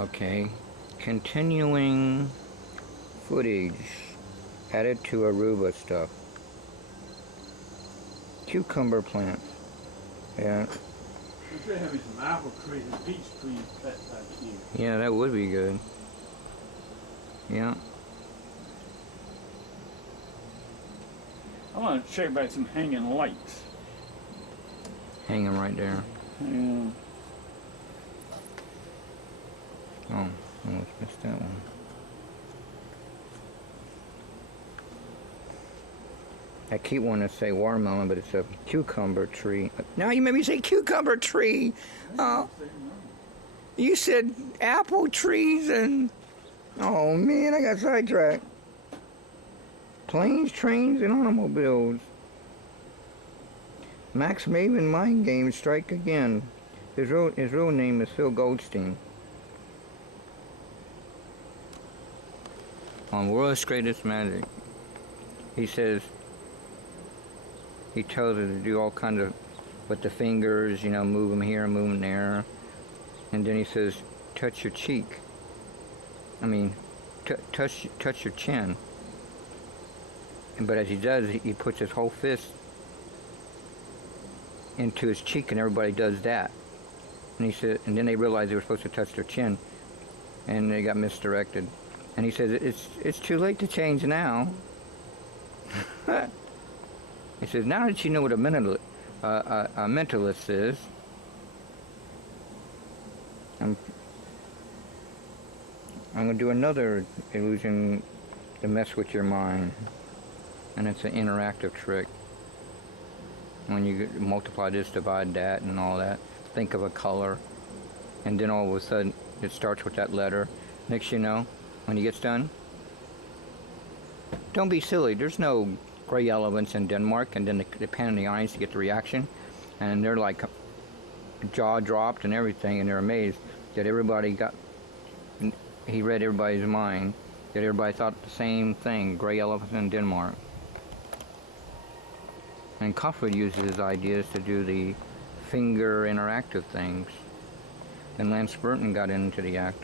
Okay. Continuing footage. Added to Aruba stuff. Cucumber plants. Yeah. We should have some apple trees and peach trees cut back here. Yeah, that would be good. Yeah. I want to check back some hanging lights. Hang them right there. Yeah. Oh, almost missed that one. I keep wanting to say watermelon, but it's a cucumber tree. Now you made me say cucumber tree. You said apple trees and... Oh man, I got sidetracked. Planes, trains, and automobiles. Max Maven mind games strike again. His real name is Phil Goldstein. On World's Greatest Magic, he says, he tells her to do all kinds of, with the fingers, you know, move them here, move them there. And then he says, touch your cheek. I mean, touch your chin. But as he does, he puts his whole fist into his cheek, and everybody does that. And he said, and then they realized they were supposed to touch their chin, and they got misdirected. And he says, it's too late to change now. He says, now that you know what a mentalist is, I'm going to do another illusion to mess with your mind. And it's an interactive trick. When you multiply this, divide that, and all that, think of a color. And then all of a sudden, it starts with that letter. Next you know, when he gets done, don't be silly. There's no gray elephants in Denmark. And then they pan in the eyes to get the reaction. And they're like jaw dropped and everything. And they're amazed that everybody got... He read everybody's mind. That everybody thought the same thing. Gray elephants in Denmark. And Kafka uses his ideas to do the finger interactive things. And Lance Burton got into the act.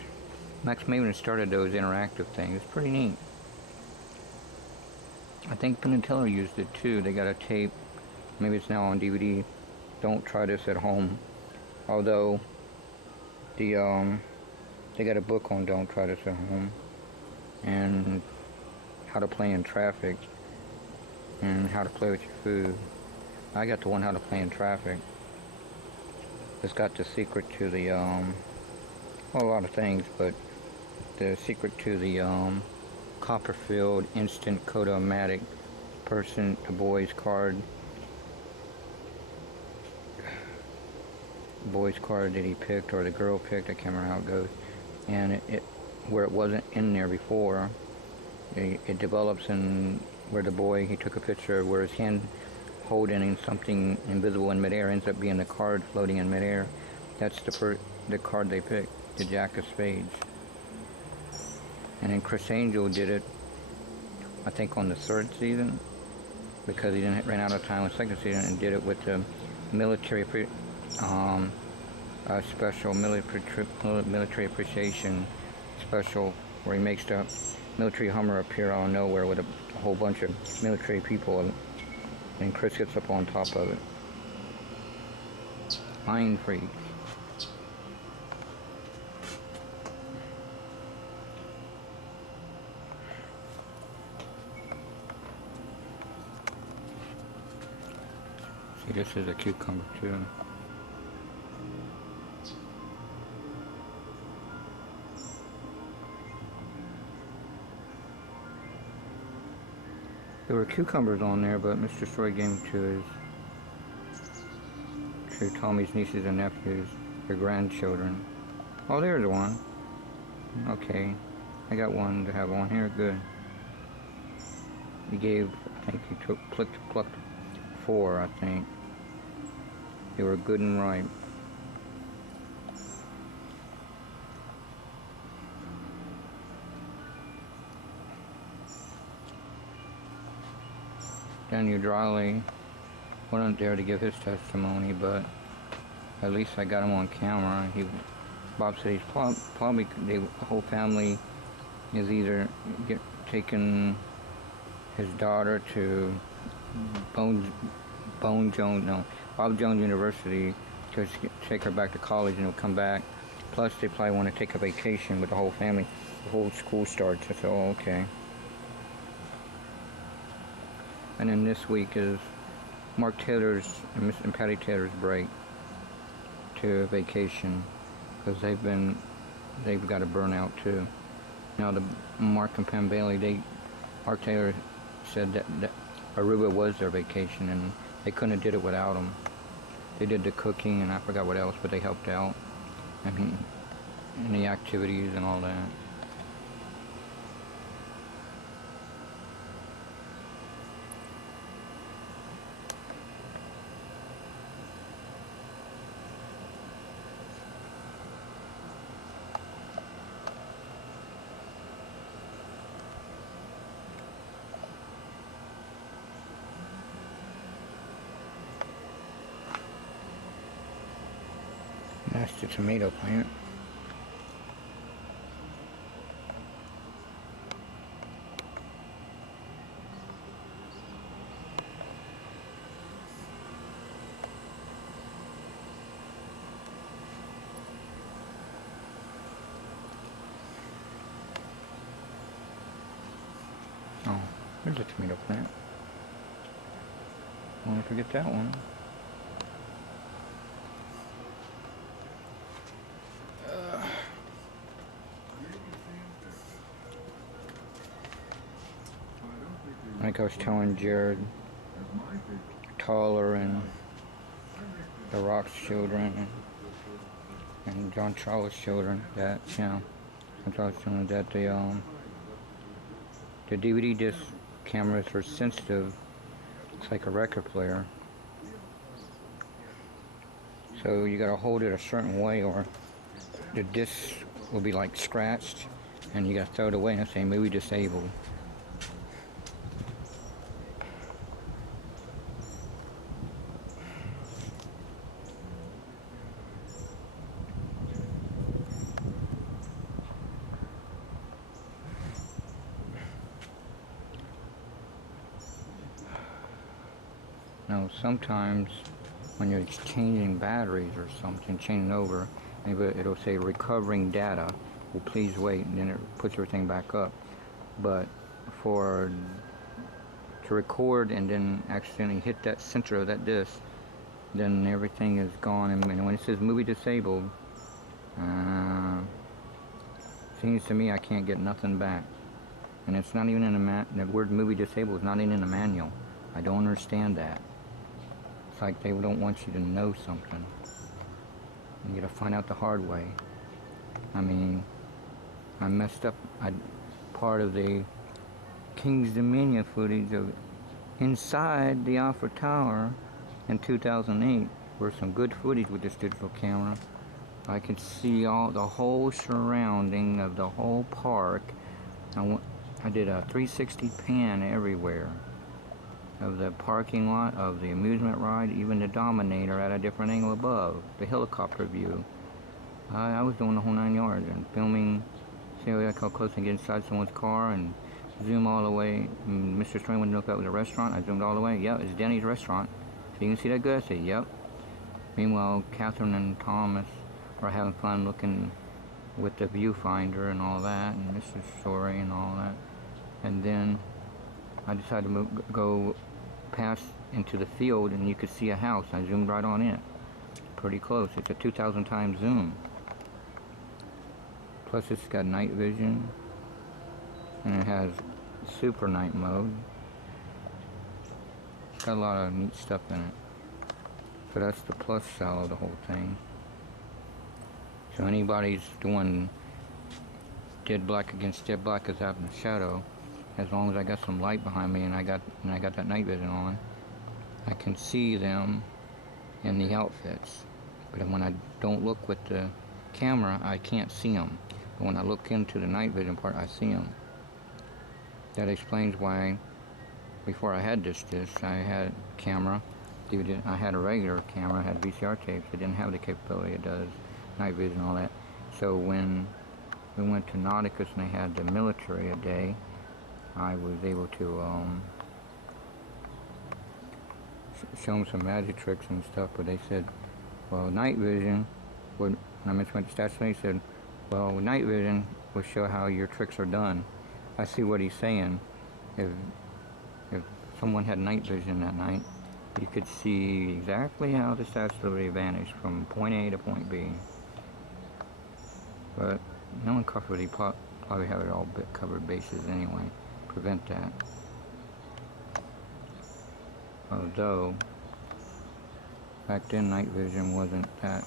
Max Maven started those interactive things. It's pretty neat. I think Penn and Teller used it too. They got a tape. Maybe it's now on DVD. Don't try this at home. Although they got a book on Don't Try This at Home. And how to play in traffic. And how to play with your food. I got the one how to play in traffic. It's got the secret to the well, a lot of things, but the secret to the Copperfield instant Codomatic person, the boy's card that he picked, or the girl picked, I can't remember how it goes, and it where it wasn't in there before, it develops in where the boy, he took a picture of where his hand holding something invisible in midair ends up being the card floating in midair. That's the card they picked, the Jack of Spades. And then Chris Angel did it, I think on the third season, because he ran out of time with second season, and did it with the military special military appreciation special, where he makes the military Hummer appear out of nowhere with a whole bunch of military people, and Chris gets up on top of it. Mind freak. See, this is a cucumber too. There were cucumbers on there, but Mr. Story gave them to Tommy's nieces and nephews, their grandchildren. Oh, there's one. Okay, I got one to have on here. Good. He gave, I think he plucked 4, I think. They were good and ripe. Daniel Dryly wasn't there to give his testimony, but at least I got him on camera. He Bob said he's probably the whole family is either taking his daughter to Bob Jones University to take her back to college, and he'll come back. Plus, they probably want to take a vacation with the whole family. The whole school starts. I said, oh, okay. And then this week is Mark Taylor's and Patty Taylor's break to vacation, because they've got a burnout too. Now the Mark and Pam Bailey, Mark Taylor said that Aruba was their vacation, and they couldn't have did it without them. They did the cooking and I forgot what else, but they helped out. I mean, and the activities and all that. That's the tomato plant. Oh, there's a tomato plant. I won't forget that one. Like I was telling Jared, Taller and the Rock's children and John Charles' children, that, you know, I was telling them that the DVD disc cameras are sensitive. It's like a record player. So you gotta hold it a certain way or the disc will be like scratched and you gotta throw it away and say movie disabled. Now sometimes when you're changing batteries or something, changing over, maybe it'll say recovering data, well please wait, and then it puts everything back up. But to record and then accidentally hit that center of that disc, then everything is gone, and when it says movie disabled, seems to me I can't get nothing back. And it's not even in the word movie disabled is not even in the manual. I don't understand that. It's like they don't want you to know something. You gotta find out the hard way. I mean, I messed up part of the King's Dominion footage of inside the Alpha Tower in 2008. Were some good footage with this digital camera. I could see the whole surrounding of the whole park. I did a 360 pan everywhere. Of the parking lot, of the amusement ride, even the Dominator at a different angle above, the helicopter view. I was doing the whole 9 yards and filming, see how close I get inside someone's car and zoom all the way. Mr. Strain wouldn't know if that was a restaurant. I zoomed all the way. Yep, it's Denny's restaurant. So you can see that good? I said, yep. Meanwhile, Catherine and Thomas are having fun looking with the viewfinder and all that, and Mr. Story and all that. And then I decided to go past into the field, and you could see a house. I zoomed right on it. Pretty close. It's a 2,000 times zoom. Plus it's got night vision, and it has super night mode. It's got a lot of neat stuff in it. So that's the plus side of the whole thing. So anybody's doing dead black against dead black is out in the shadow. As long as I got some light behind me and I got that night vision on, I can see them in the outfits. But when I don't look with the camera, I can't see them. But when I look into the night vision part, I see them. That explains why before I had this disc, I had camera. I had a regular camera, I had VCR tapes. It didn't have the capability it does, night vision and all that. So when we went to Nauticus and they had the military a day, I was able to show them some magic tricks and stuff. But they said, well, night vision would, and I mentioned the stats, they said, well, night vision will show how your tricks are done. I see what he's saying. If someone had night vision that night, you could see exactly how the statue literally vanished from point A to point B. But no one covered, he probably have it all covered bases anyway. Prevent that. Although back then night vision wasn't that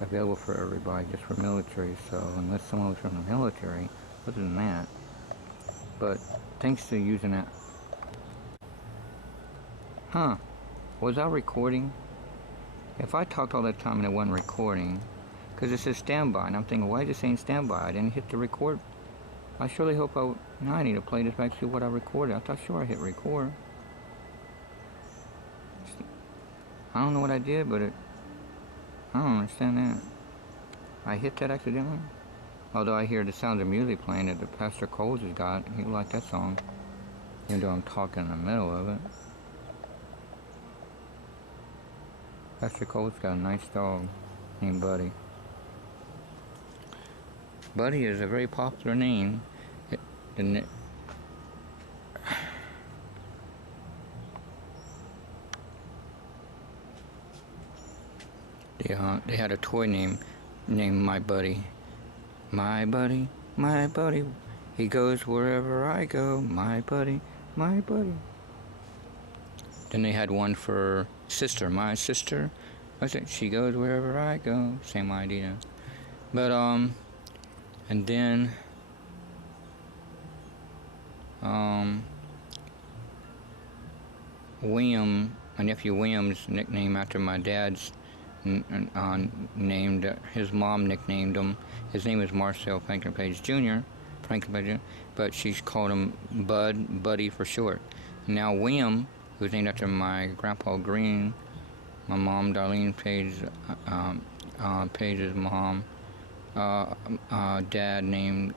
available for everybody, just for military. So unless someone was from the military, other than that. But thanks to using that. Huh? Was I recording? If I talked all that time and it wasn't recording, because it says standby, and I'm thinking, why is it saying standby? I didn't hit the record. I surely hope now I need to play this back to see what I recorded. I thought sure I hit record. I don't know what I did, but I don't understand that. I hit that accidentally. Although I hear the sound of music playing that the Pastor Coles has got. He like that song. Even though I'm talking in the middle of it. Pastor Coles got a nice dog named Buddy. Buddy is a very popular name. They had a toy named My Buddy. My buddy, my buddy, he goes wherever I go. My buddy, my buddy. Then they had one for sister. My sister, what's it? She goes wherever I go. Same idea. But and then William, my nephew William's nickname after my dad's named, his mom nicknamed him. His name is Marcel Franklin Page Jr. But she's called him Buddy for short. Now William, who's named after my grandpa Green, my mom Darlene Page, Page's mom, dad named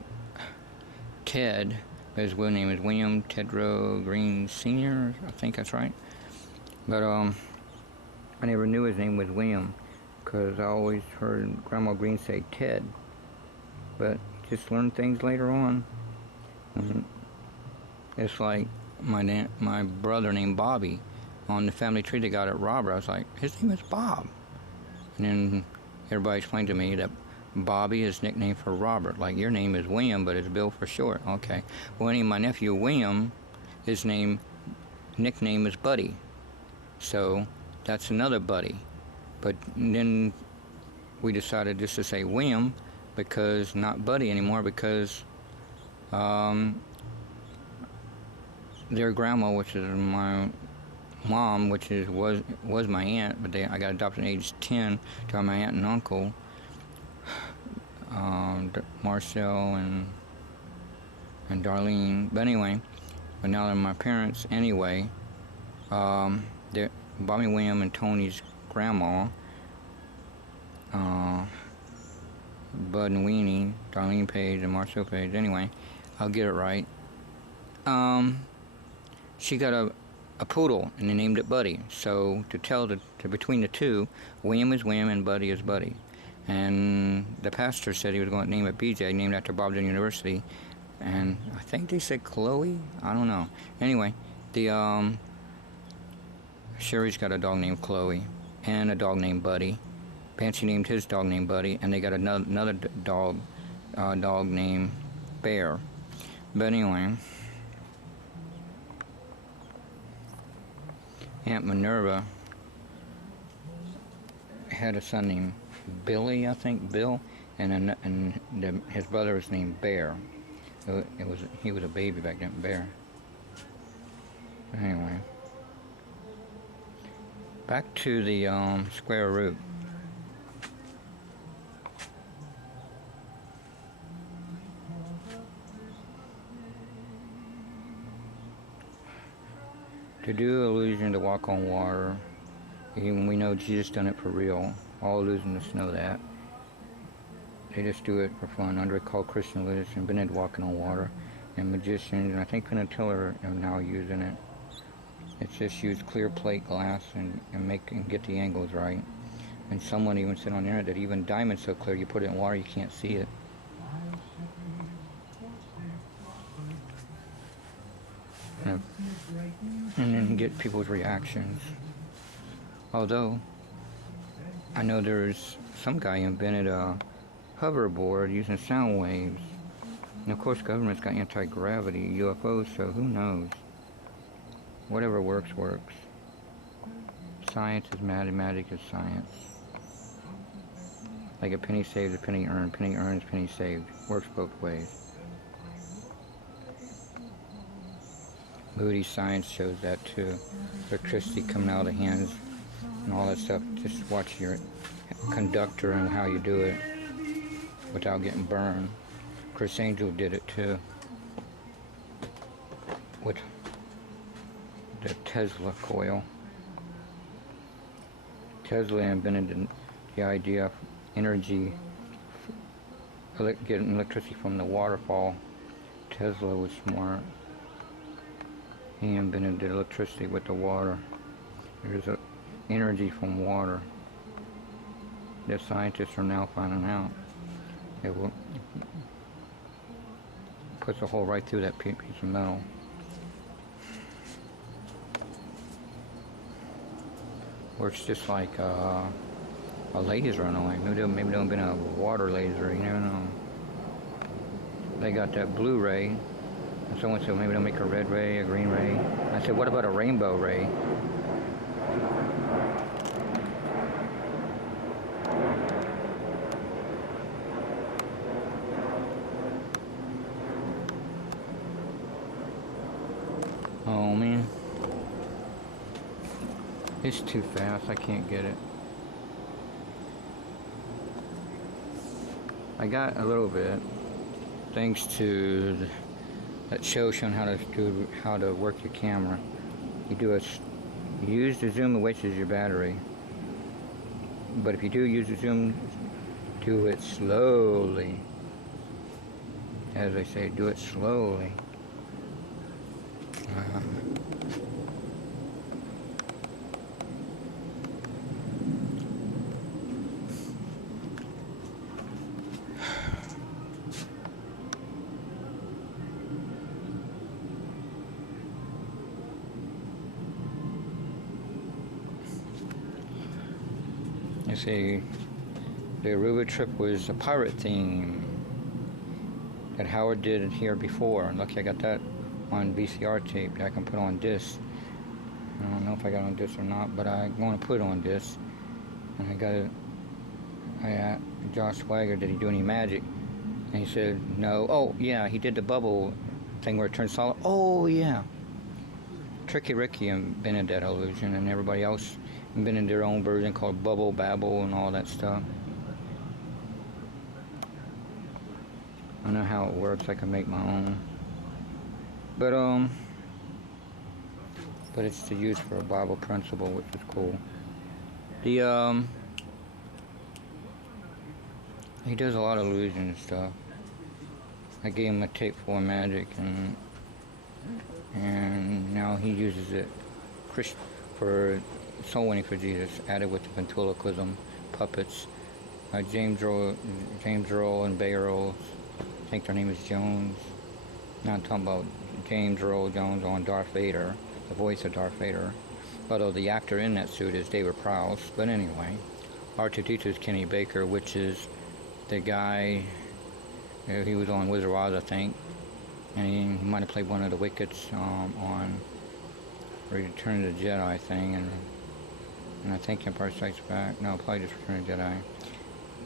Ted, but his real name is William Tedrow Green Sr. I think that's right. But I never knew his name was William, because I always heard Grandma Green say Ted. But just learned things later on. It's like my brother named Bobby. On the family tree they got at Robert, I was like, his name is Bob. And then everybody explained to me that Bobby is nickname for Robert. Like your name is William, but it's Bill for short. Okay. Well, anyway, my nephew William, his nickname is Buddy. So that's another Buddy. But then we decided just to say William, because not Buddy anymore, because their grandma, which is my mom, which was my aunt, but I got adopted at age 10 to my aunt and uncle, Marcel and Darlene. But anyway, but now they're my parents anyway. They're Bobby William and Tony's grandma, Bud and Weenie, Darlene Page and Marcel Page. Anyway, I'll get it right. She got a poodle and they named it Buddy. So to tell between the two, William is William and Buddy is Buddy. And the pastor said he was going to name it BJ, named after Boston University. And I think they said Chloe. I don't know. Anyway, Sherry's got a dog named Chloe and a dog named Buddy. Fancy named his dog named Buddy, and they got another dog named Bear. But anyway, Aunt Minerva had a son named Billy, I think, Bill, and his brother was named Bear. He was a baby back then, Bear. Anyway, back to the square root. To do illusion to walk on water, even we know Jesus done it for real. All illusionists know that. They just do it for fun. Under called Christian Lewis and Bennett Walking on Water, and Magicians, and I think Penn and Teller are now using it. It's just use clear plate glass and get the angles right. And someone even said on the internet that even diamond's so clear you put it in water you can't see it. And then get people's reactions. Although I know there's some guy invented a hoverboard using sound waves. And of course government's got anti-gravity, UFOs, so who knows? Whatever works, works. Science is magic, magic is science. Like a penny saved, a penny earned. Penny earns, penny saved. Works both ways. Moody's science shows that too. Electricity coming out of the hands and all that stuff. Just watch your conductor and how you do it without getting burned. Chris Angel did it too with the Tesla coil. Tesla invented the idea of energy, getting electricity from the waterfall. Tesla was smart. He invented the electricity with the water. There's energy from water that scientists are now finding out. It will puts a hole right through that piece of metal. Works just like a laser in a way. Maybe they'll have been a water laser, you never know. They got that blue ray, and someone said maybe they'll make a red ray, a green ray. I said, what about a rainbow ray? Oh man. It's too fast, I can't get it. I got a little bit, thanks to that show showing how to work your camera. You use the zoom, it wastes your battery. But if you do use the zoom, do it slowly. As I say, do it slowly. You see, the Aruba trip was a pirate theme that Howard did here before. Lucky I got that on VCR tape that I can put on disc. I don't know if I got it on disc or not, but I want to put it on disc. And I got it. I asked Josh Swagger, did he do any magic? And he said no. Oh yeah, he did the bubble thing where it turns solid. Oh yeah. Tricky Ricky invented that illusion, and everybody else invented their own version called Bubble Babble and all that stuff. I know how it works. I can make my own, but it's to use for a Bible principle, which is cool. He does a lot of illusion and stuff. I gave him a tape full of magic, and now he uses it for soul winning for Jesus, added with the ventriloquism, puppets. James Earl and Bay Earl, I think their name is Jones. Now I'm talking about James Earl Jones on Darth Vader, the voice of Darth Vader. Although the actor in that suit is David Prowse. But anyway, R2-D2 is Kenny Baker, which is the guy, he was on Wizard of Oz, I think. And he might have played one of the Wickets on Return of the Jedi thing, and I think Empire Strikes Back. No, probably just Return of the Jedi.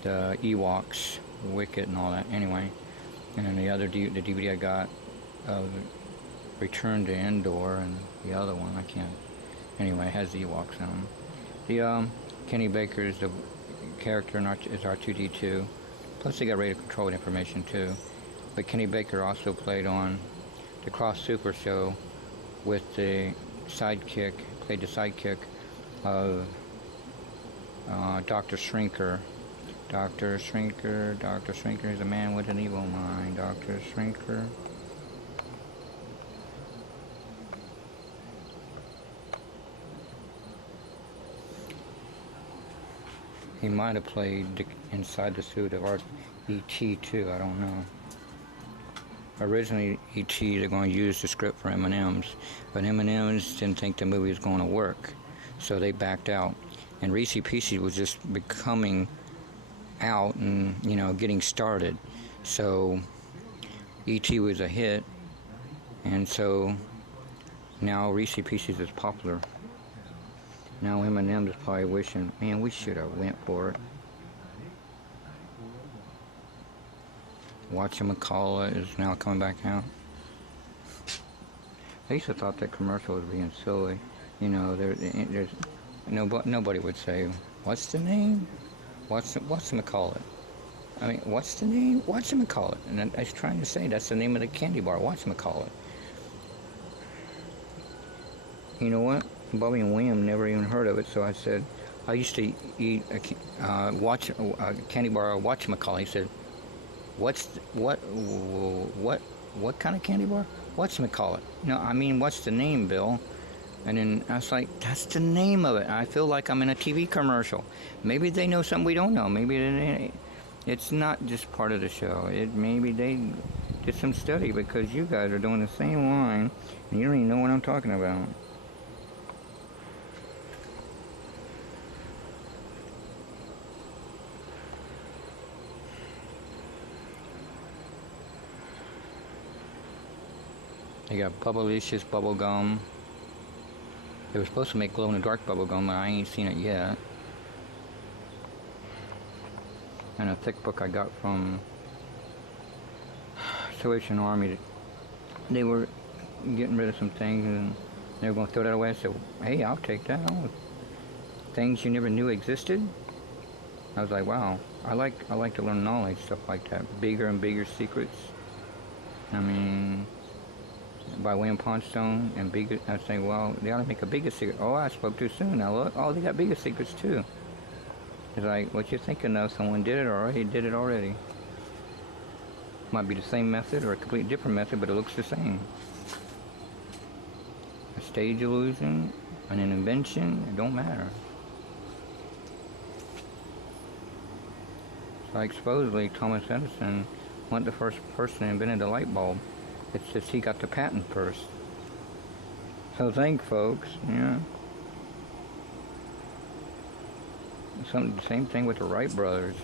The Ewoks, Wicket, and all that. Anyway, and then the DVD I got of Return to Endor, and the other one I can't. Anyway, it has the Ewoks in them. Kenny Baker is the character is R2-D2. Plus, they got radio control information too. But Kenny Baker also played on the Cross Super Show with the sidekick, played the sidekick of Dr. Shrinker, Dr. Shrinker. Dr. Shrinker is a man with an evil mind. Dr. Shrinker. He might have played inside the suit of our E.T. too, I don't know. Originally, E.T. they're going to use the script for M&M's, but M&M's didn't think the movie was going to work, so they backed out. And Reese Pieces was just becoming out and, you know, getting started. So E.T. was a hit, and so now Reese Pieces is popular. Now M&M's is probably wishing, man, we should have went for it. Whatchamacallit is now coming back out. I used to thought that commercial was being silly. You know, there's nobody would say, "What's the name? Whatchamacallit?" I mean, what's the name? Whatchamacallit? And I was trying to say that's the name of the candy bar. Whatchamacallit? You know what? Bobby and William never even heard of it, so I said, I used to eat a candy bar. Whatchamacallit? He said, what kind of candy bar? Whatchamacallit? No, I mean, what's the name, Bill? And then I was like, that's the name of it. I feel like I'm in a TV commercial. Maybe they know something we don't know. Maybe it's not just part of the show. Maybe they did some study, because you guys are doing the same line and you don't even know what I'm talking about. They got Bubblicious bubble gum. They were supposed to make glow-in-the-dark bubble gum, but I ain't seen it yet. And a thick book I got from Salvation Army. They were getting rid of some things, and they were going to throw that away. I said, hey, I'll take that. Things you never knew existed. I was like, wow. I like to learn knowledge, stuff like that. Bigger and bigger secrets. I mean, by William Poundstone, and bigger. I was saying, well, they ought to make a bigger secret. Oh, I spoke too soon. Now look, oh, they got bigger secrets too. It's like, what you're thinking of, someone did it already. Might be the same method or a completely different method, but it looks the same. A stage illusion, an invention, it don't matter. It's like supposedly Thomas Edison wasn't the first person who invented the light bulb. It's just he got the patent first. So think, folks, yeah. The same thing with the Wright brothers.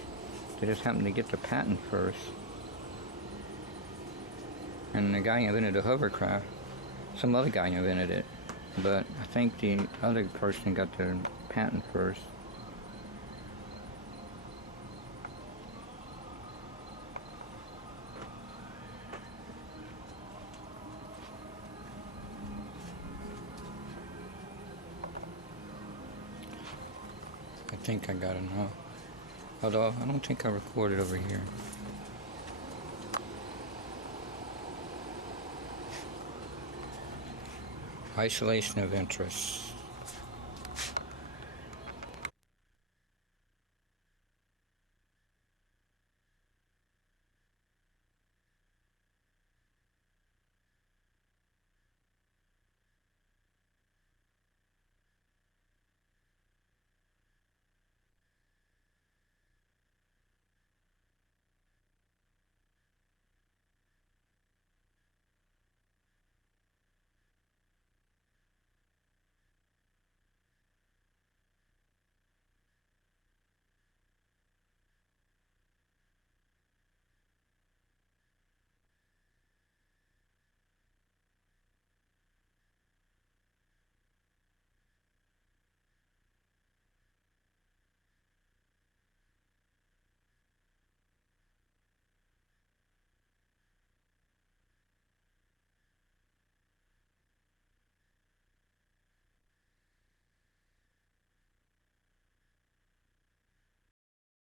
They just happened to get the patent first. And the guy who invented the hovercraft, some other guy invented it. But I think the other person got the patent first. I think I got enough. Although I don't think I recorded over here. Isolation of interests.